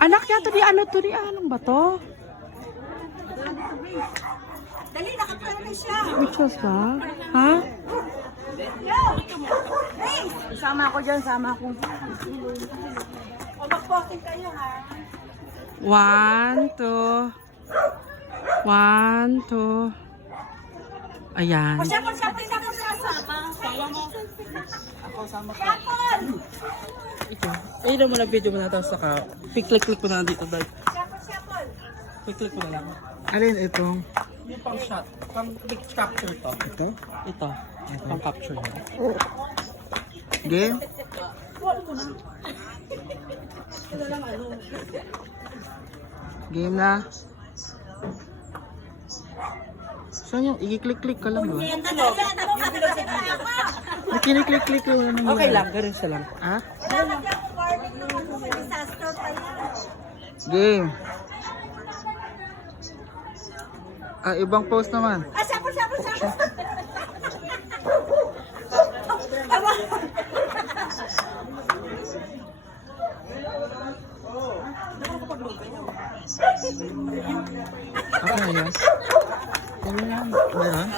Anak niya, to di ano to di anong ba to? Dali, nakapala na siya. Whichos ba? Ha? Sama ako dyan, sama ako. O, mag-posting kayo, ha? One, two. One, two. Ayan. O, syempre, syempre, na ako sasama. Sama mo. Ako sama! Ito. Ayun mo na video mo na ito. Saka, click-click mo na dito. Dahil. Click-click mo na lang. Alin itong? Yung pang shot. Pang big capture to. Ito? Ito. Pang capture. Game? Game na. Saan yung i-click-click ka lang ba? Ano Kiniklik-click ko ano mo Okay lang. Ganun siya lang. Ha? Game. Ah, ibang post naman. Ah, syapon, syapon, syapon. Tama. Okay, yan. Ano yan? Ano yan?